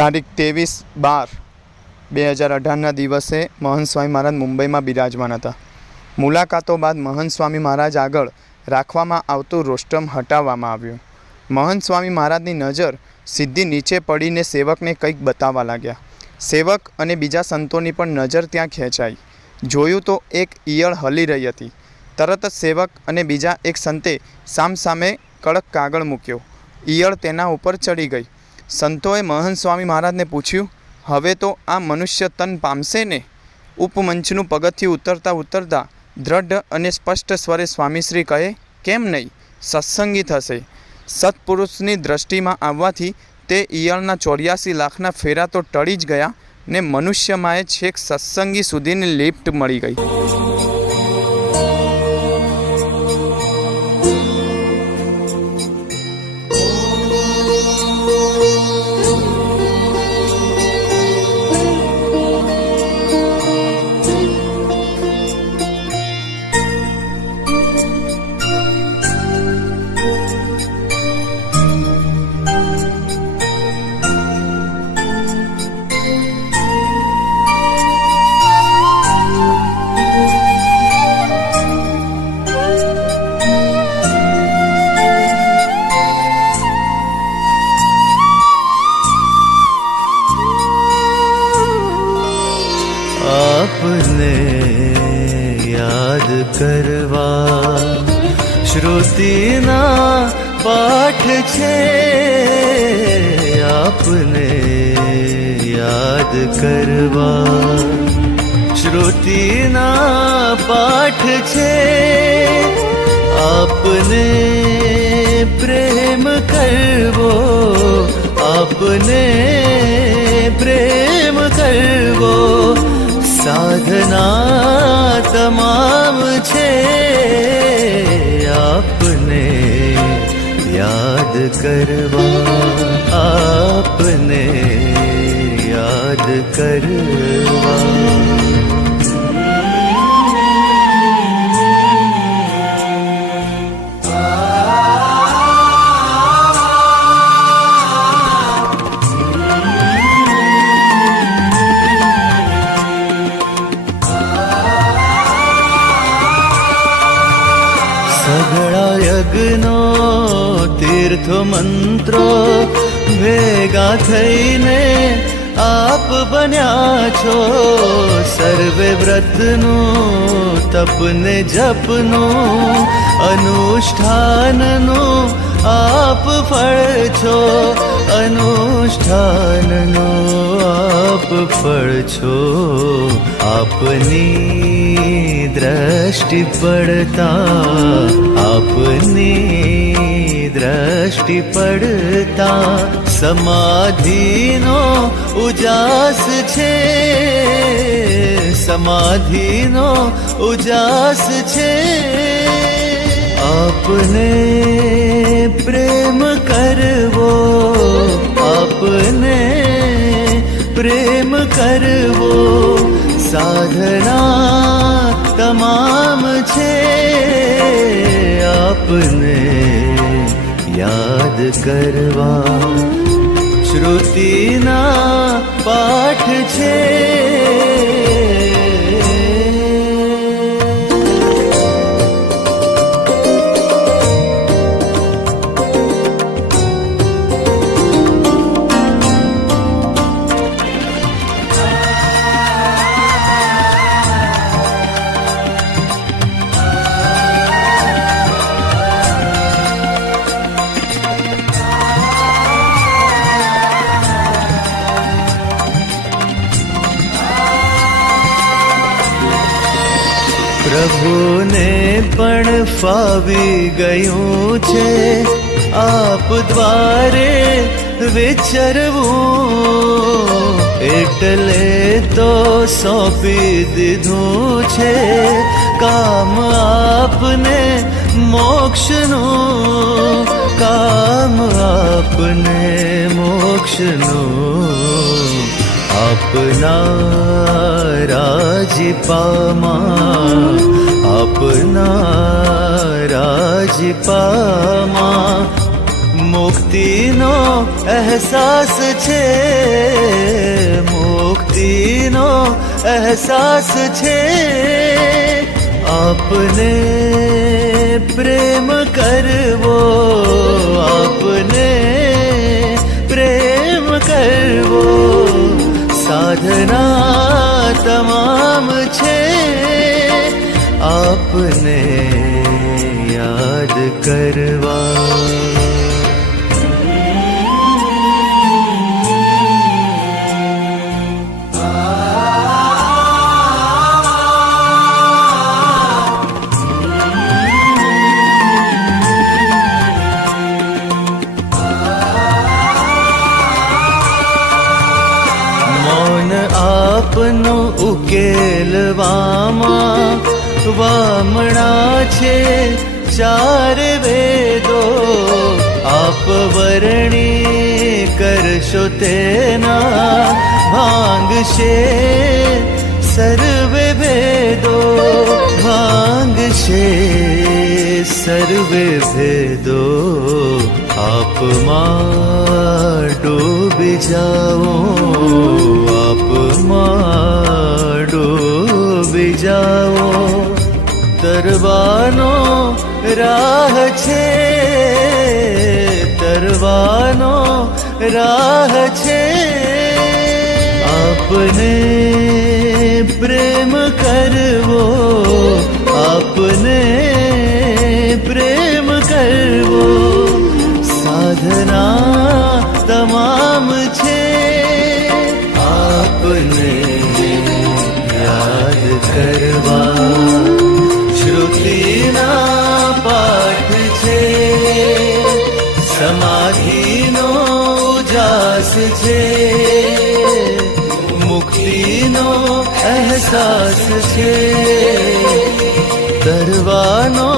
તારીખ ત્રેવીસ બાર બે હજાર અઢારના દિવસે મહંત સ્વામી મહારાજ મુંબઈમાં બિરાજમાન હતા. મુલાકાતો બાદ મહંત સ્વામી મહારાજ આગળ રાખવામાં આવતું રોસ્ટમ હટાવવામાં આવ્યું. મહંત સ્વામી મહારાજની નજર સીધી નીચે પડીને સેવકને કંઈક બતાવવા લાગ્યા. સેવક અને બીજા સંતોની પણ નજર ત્યાં ખેંચાઈ. જોયું તો એક ઈયળ હલી રહી હતી. તરત જ સેવક અને બીજા એક સંતે સામસામે કડક કાગળ મૂક્યો. ઈયળ તેના ઉપર ચડી ગઈ. સંતોએ મહંત સ્વામી મહારાજને પૂછ્યું, હવે તો આ મનુષ્ય તન પામશે ને? ઉપમંચનું પગથિયું ઉતરતા ઉતરતા દ્રઢ અને સ્પષ્ટ સ્વરે સ્વામીશ્રી કહે, કેમ નહીં? સત્સંગી થશે. સત્પુરુષની દ્રષ્ટિમાં આવવાથી તે ઈયળના ચોર્યાસી લાખના ફેરા તો ટળી જ ગયા ને મનુષ્યમાંએ છેક સત્સંગી સુધીની લિફ્ટ મળી ગઈ. આપને યાદ કરવા શ્રુતિના પાઠ છે આપને યાદ કરવા શ્રુતિના પાઠ છે આપને પ્રેમ કરવો આપને સાધના તમામ છે આપને યાદ કરવા આપને યાદ કરવા તીર્થો મંત્રો ભેગા થઈને આપ બન્યા છો. સર્વે વ્રતનું, તપને, જપનું, અનુષ્ઠાનનું આપ ફળ છો. અનુષ્ઠાનનો આપ ફળ છો. આપની દ્રષ્ટિ પડતા આપની દ્રષ્ટિ પડતા સમાધિનો ઉજાસ છે સમાધિનો ઉજાસ છે આપને પ્રેમ કરવો આપને પ્રેમ કરવો સાધના તમામ છે આપને યાદ કરવા શ્રુતિના પાઠ છે પ્રભુને પણ ફાવી ગયું છે. આપ દ્વારે વિચરવું. એટલે તો સોંપી દીધું છે. કામ આપને મોક્ષનું. કામ આપને મોક્ષનું. આપના રાજ પામા આપના રાજ પામા મુક્તિનો અહેસાસ છે મુક્તિનો અહેસાસ છે આપને પ્રેમ કરવો સાધના તમામ છે આપને યાદ કરવા ઉકેલવામાં વામણા છે ચાર વેદો. આપ વર્ણી કરશો તેના ભાંગશે સર્વે ભેદો. ભાંગશે સર્વે ભેદો. આપમાં ડૂબી જાઓ. રાહ છે, તરવાનો રાહ છે. આપને પ્રેમ કરવો, આપને પ્રેમ કરવો. સાધના તમામ છે, આપને યાદ કરવા સમાધિનો ઉજાસ છે મુક્તિનો અહેસાસ છે તરવાનો